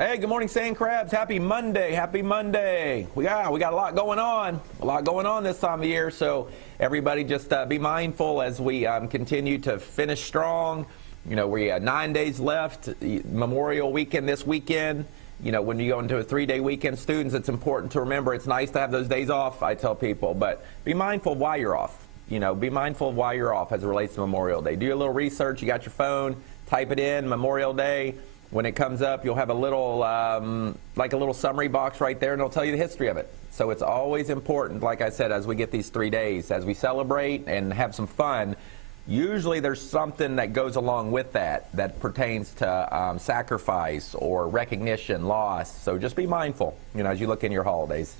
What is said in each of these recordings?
Hey, good morning, Sand Crabs. Happy Monday. Happy Monday. We got a lot going on. A lot going on this time of year. So everybody just be mindful as we continue to finish strong. You know, we have 9 days left. Memorial weekend this weekend. You know, when you go into a 3-day weekend, students, it's important to remember it's nice to have those days off, I tell people. But be mindful of why you're off. You know, be mindful of why you're off as it relates to Memorial Day. Do a little research. You got your phone. Type it in, Memorial Day. When it comes up, you'll have a little, like a little summary box right there, and it'll tell you the history of it. So it's always important, like I said, as we get these 3 days, as we celebrate and have some fun, usually there's something that goes along with that pertains to sacrifice or recognition, loss. So just be mindful, you know, as you look in your holidays,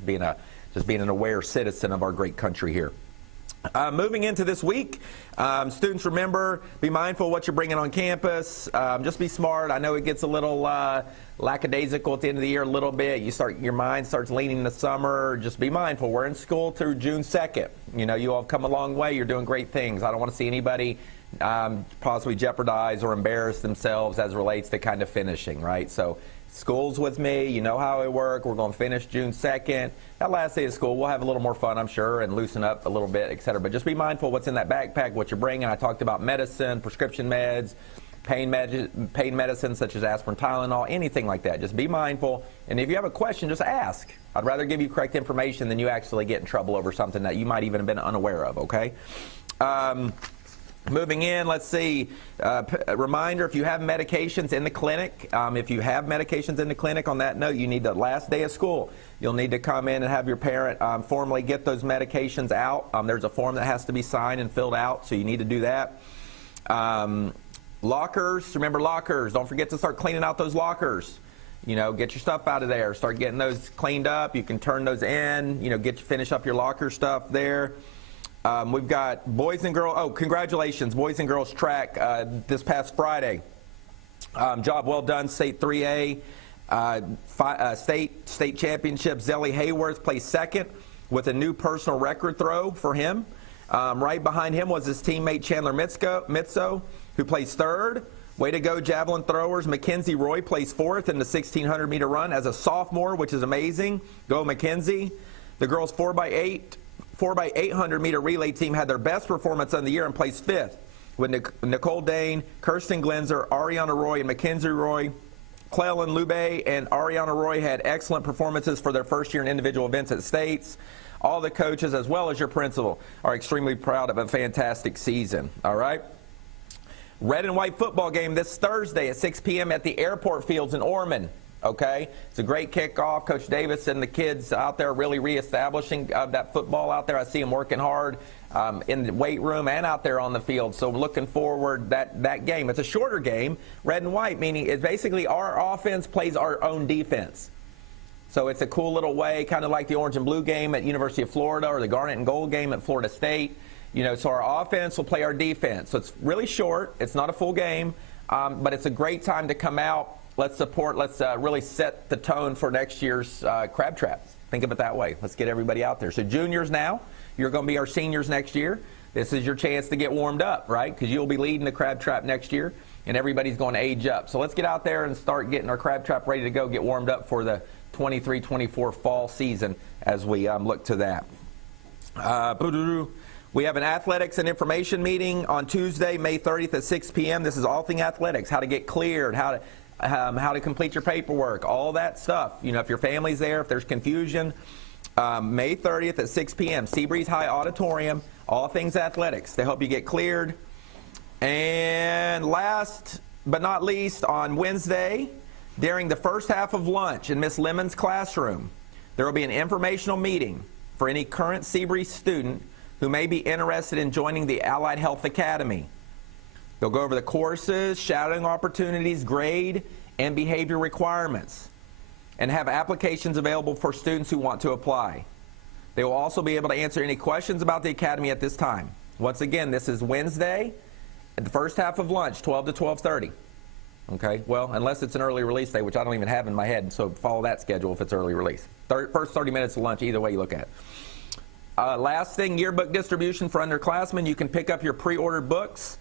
just being an aware citizen of our great country here. Moving into this week, students, remember, be mindful of what you're bringing on campus. Just be smart. I know it gets a little lackadaisical at the end of the year a little bit. Your mind starts leaning to summer. Just be mindful. We're in school through June 2nd. You know, you all have come a long way. You're doing great things. I don't want to see anybody possibly jeopardize or embarrass themselves as it relates to kind of finishing, right? So school's with me. You know how it works. We're going to finish June 2nd. That last day of school, we'll have a little more fun, I'm sure, and loosen up a little bit, et cetera. But just be mindful of what's in that backpack, what you're bringing. I talked about medicine, prescription meds, pain medicine such as aspirin, Tylenol, anything like that. Just be mindful. And if you have a question, just ask. I'd rather give you correct information than you actually get in trouble over something that you might even have been unaware of, okay? Moving in, let's see, a reminder, if you have medications in the clinic, on that note, you need the last day of school. You'll need to come in and have your parent formally get those medications out. There's a form that has to be signed and filled out, so you need to do that. Lockers, remember lockers. Don't forget to start cleaning out those lockers. You know, get your stuff out of there. Start getting those cleaned up. You can turn those in, you know, finish up your locker stuff there. We've got boys and girls, congratulations, boys and girls track this past Friday. Job well done, state 3A, state championship. Zelly Hayworth placed second with a new personal record throw for him. Right behind him was his teammate Chandler Mitso, who placed third. Way to go, javelin throwers. Mackenzie Roy placed fourth in the 1,600-meter run as a sophomore, which is amazing. Go, Mackenzie. The girls' 4x800-meter relay team had their best performance of the year and placed fifth, with Nicole Dane, Kirsten Glenzer, Ariana Roy, and Mackenzie Roy. Clellan Lube and Ariana Roy had excellent performances for their first year in individual events at states. All the coaches, as well as your principal, are extremely proud of a fantastic season. All right? Red and white football game this Thursday at 6 p.m. at the airport fields in Ormond. Okay, it's a great kickoff. Coach Davis and the kids out there really reestablishing that football out there. I see them working hard in the weight room and out there on the field. So looking forward that game. It's a shorter game, red and white, meaning it's basically our offense plays our own defense. So it's a cool little way, kind of like the orange and blue game at University of Florida or the garnet and gold game at Florida State. You know, so our offense will play our defense. So it's really short. It's not a full game, but it's a great time to come out. Let's really set the tone for next year's crab trap. Think of it that way. Let's get everybody out there. So juniors now, you're going to be our seniors next year. This is your chance to get warmed up, right? Because you'll be leading the crab trap next year, and everybody's going to age up. So let's get out there and start getting our crab trap ready to go, get warmed up for the 23-24 fall season as we look to that. We have an athletics and information meeting on Tuesday, May 30th at 6 p.m. This is all thing athletics, how to get cleared, how to complete your paperwork, all that stuff. You know, if your family's there, if there's confusion, May 30th at 6 p.m., Seabreeze High Auditorium, all things athletics to help you get cleared. And last but not least, on Wednesday, during the first half of lunch in Miss Lemon's classroom, there will be an informational meeting for any current Seabreeze student who may be interested in joining the Allied Health Academy. They'll go over the courses, shadowing opportunities, grade, and behavior requirements, and have applications available for students who want to apply. They will also be able to answer any questions about the Academy at this time. Once again, this is Wednesday at the first half of lunch, 12 to 12:30. Okay, well, unless it's an early release day, which I don't even have in my head, so follow that schedule if it's early release. First 30 minutes of lunch, either way you look at it. Last thing, yearbook distribution for underclassmen. You can pick up your pre-ordered books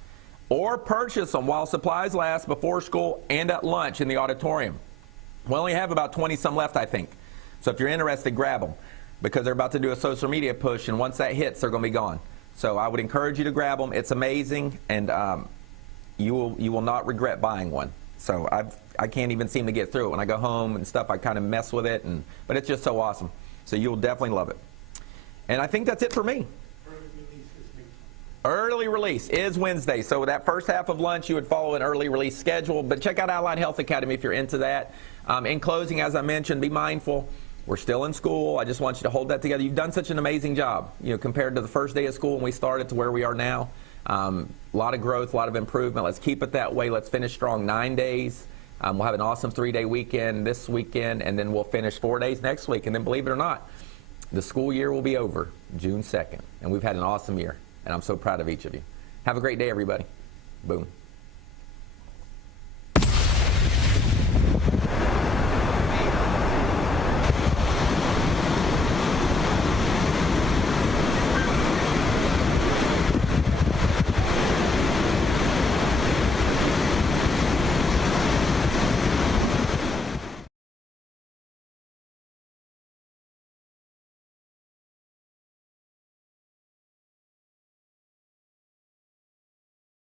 or purchase them while supplies last before school and at lunch in the auditorium. We only have about 20 some left, I think. So if you're interested, grab them, because they're about to do a social media push, and once that hits, they're going to be gone. So I would encourage you to grab them. It's amazing, and you will not regret buying one. So I can't even seem to get through it. When I go home and stuff, I kind of mess with it, but it's just so awesome. So you'll definitely love it. And I think that's it for me. Early release is Wednesday. So that first half of lunch, you would follow an early release schedule. But check out Allied Health Academy if you're into that. In closing, as I mentioned, be mindful. We're still in school. I just want you to hold that together. You've done such an amazing job, compared to the first day of school when we started to where we are now. A lot of growth, a lot of improvement. Let's keep it that way. Let's finish strong 9 days. We'll have an awesome 3-day weekend this weekend, and then we'll finish 4 days next week. And then, believe it or not, the school year will be over June 2nd. And we've had an awesome year, and I'm so proud of each of you. Have a great day, everybody. Boom.